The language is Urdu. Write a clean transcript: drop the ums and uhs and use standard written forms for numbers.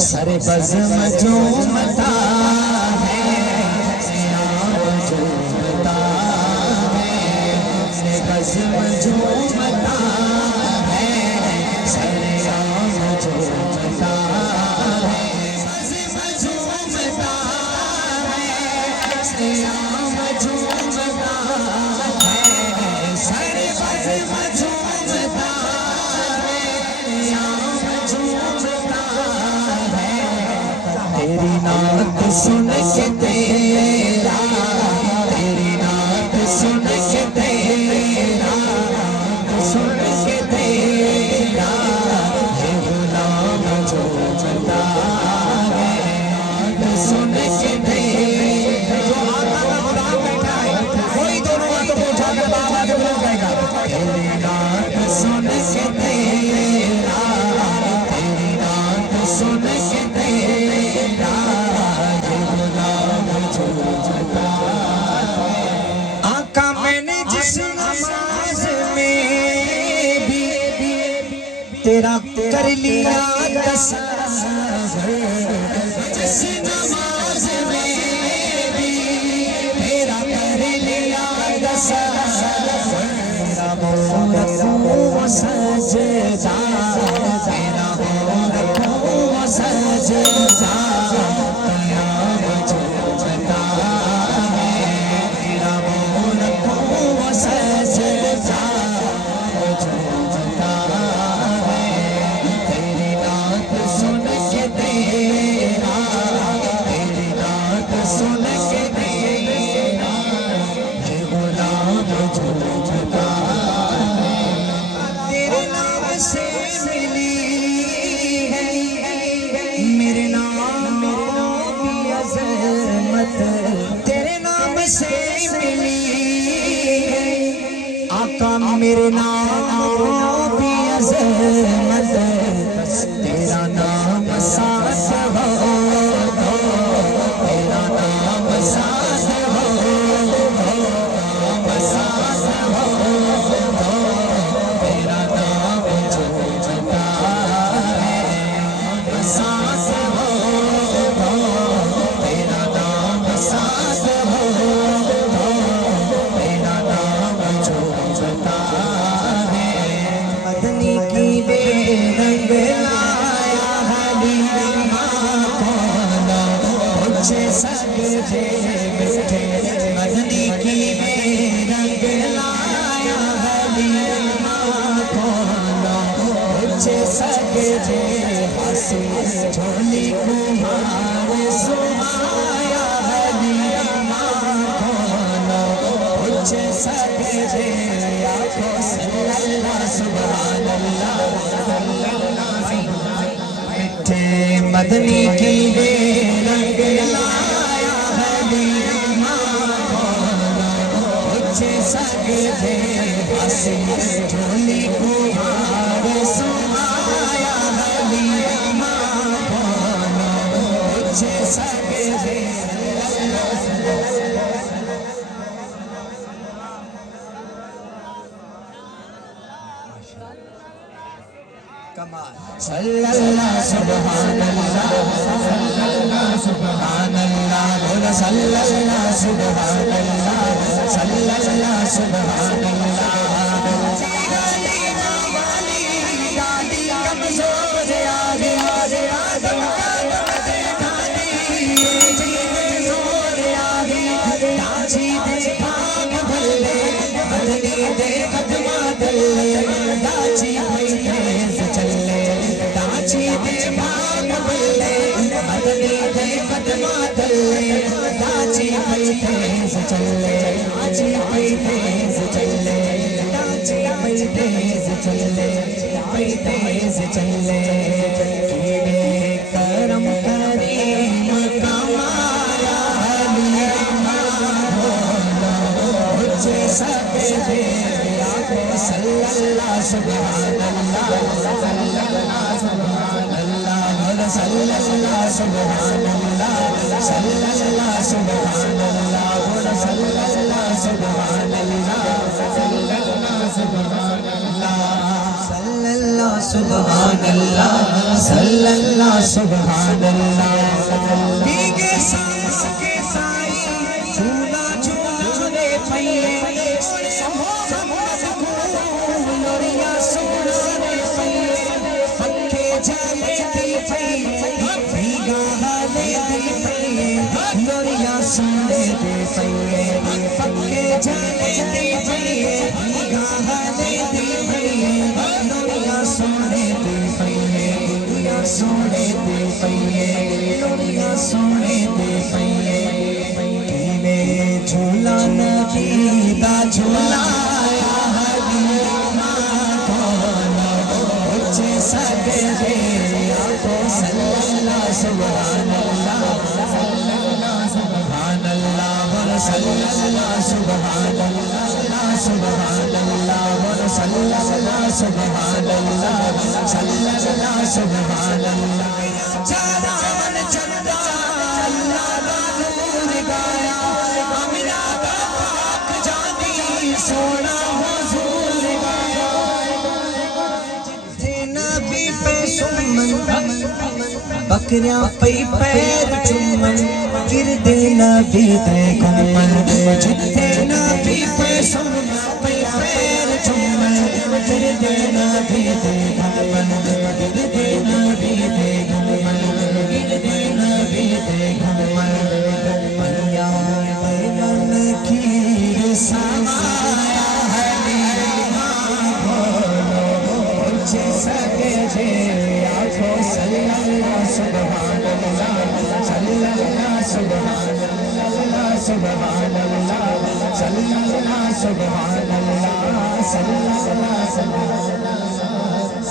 سر بزم جھومتا ہے سیام جھومتا ہے سر بزم جھومتا ہے سیام جھومتا ہے بزم جھومتا ہے سیام جھومتا ہے سر بزم جھومتا ہے سیام جھومتا ہے تیری نعت سن کے تیرا تیری نعت سن کے تیرا سن کے تیرا یہ غلام جھومتا ہے سن کے تیرا جو آقا کا غلام بیٹھا ہے کوئی دونوں ہاتھوں کو اٹھا کر بابا کے بلند کہے گا تیری نعت سن کے تیرا تیری نعت سن کے تیرا یہ غلام جھومتا ہے آقا میں نے جس نماز میں بھی تیرا کر لیا تصور جس نماز میں بھی تیرا کر لیا تصور تیرا رکوع سجدہ تیرا رکوع سجدہ قیام جھومتا ہے تیرا رکوع سجدہ جھومتا ہے تیری نعت سن کے تیرا تیری نعت سن کے تیرا یہ غلام جھومتا ہے تیرے نام سے ملی ہے میرے نام کی عظمت تیرے نام سے ملی ہے آقا میرے نام کی عظمت تیرا نام ساتھ ہو تیرا نام ساتھ ہو نام ساتھ ہو تیرا نام جھومتا ہے ساتھ ہو تیرا نام ساتھ ہو تیرا نام جھومتا ہے مدنی کی بے رنگ لایا حلیم کھولا مجھے سجدے بیٹھے مدنی کی بے رنگ لایا حلیم کھولا مجھے سجدے ہنسی جھولی کمہار سمایا حلیم کھولا مجھے سجدے آنکھوں صلی اللہ سبحان اللہ میٹھے مدنی کی بے رنگ لایا حلیم کھولا مجھے سجدے ہنسی جھولی کمہار سمایا حلیم کھولا مجھے سجدے صلی اللہ سبحان اللہ صلی اللہ سبحان اللہ بولا صلی اللہ سبحان اللہ صلی اللہ سبحان اللہ دادی کمزور آگے آدم کا کمزور آگے داچھی دے بھاگ بھلے مدنی دے قدمہ دلے داچھی بھائی تیز چلے داچھی دے بھاگ بھلے مدنی دے قدمہ دلے داچھی بھائی تیز چلے داچھی بھائی تیز چلے داچھی بھائی تیز چلے بھائی تیز چلے کیڑے کرم کریم کمایا حلیم کھولا مجھے سجدے آنکھوں صلی اللہ سبحان اللہ صلی اللہ سبحان اللہ بولا صلی اللہ سبحان اللہ صلی اللہ سبحان اللہ بولا صلی اللہ سبحان اللہ صلی اللہ سبحان اللہ صلی اللہ سبحان اللہ صلی اللہ سبحان اللہ دیگے سانس کے سائی جھولا جھولانے پئیے لوریاں سوڑانے پئیے پکھے جانے دی پئیے بھیگا حالے دی پئیے لوریاں سوڑے دی پئیے پکھے جانے دی پئیے بھیگا حالے دی پئیے لوریاں سوڑے دی پئیے لوریاں سوڑے دی پئیے لوریاں سوڑے دی پئیے کیویں جھولا نبی دا جھولایا حلیمہ کون اچھے سجدے آنکھوں صلی اللہ سبحان اللہ سبحان اللہ صلی اللہ سبحان اللہ سبحان اللہ صلی اللہ سبحان اللہ صلی اللہ سبحان اللہ چاران چندا اللہ دا نور گایا آمنہ دا پاک جانی سونا حضور گایا جتھے نبی پہ سمن بکریاں پئی پیر چومن گردے نبی دے گھومن جتھے نبی پہ سمن پئی پیر چومن گردے نبی دے گھومن گردے نبی دے گھومن گردے نبی دے گھومن پیا بیان کی سمایا حلیمہ کھولو اچھے سجدے آنکھوں صلی اللہ سبحان اللہ صلی اللہ سبحان اللہ سبحان اللہ صلی اللہ سبحان اللہ صلی اللہ سبحان اللہ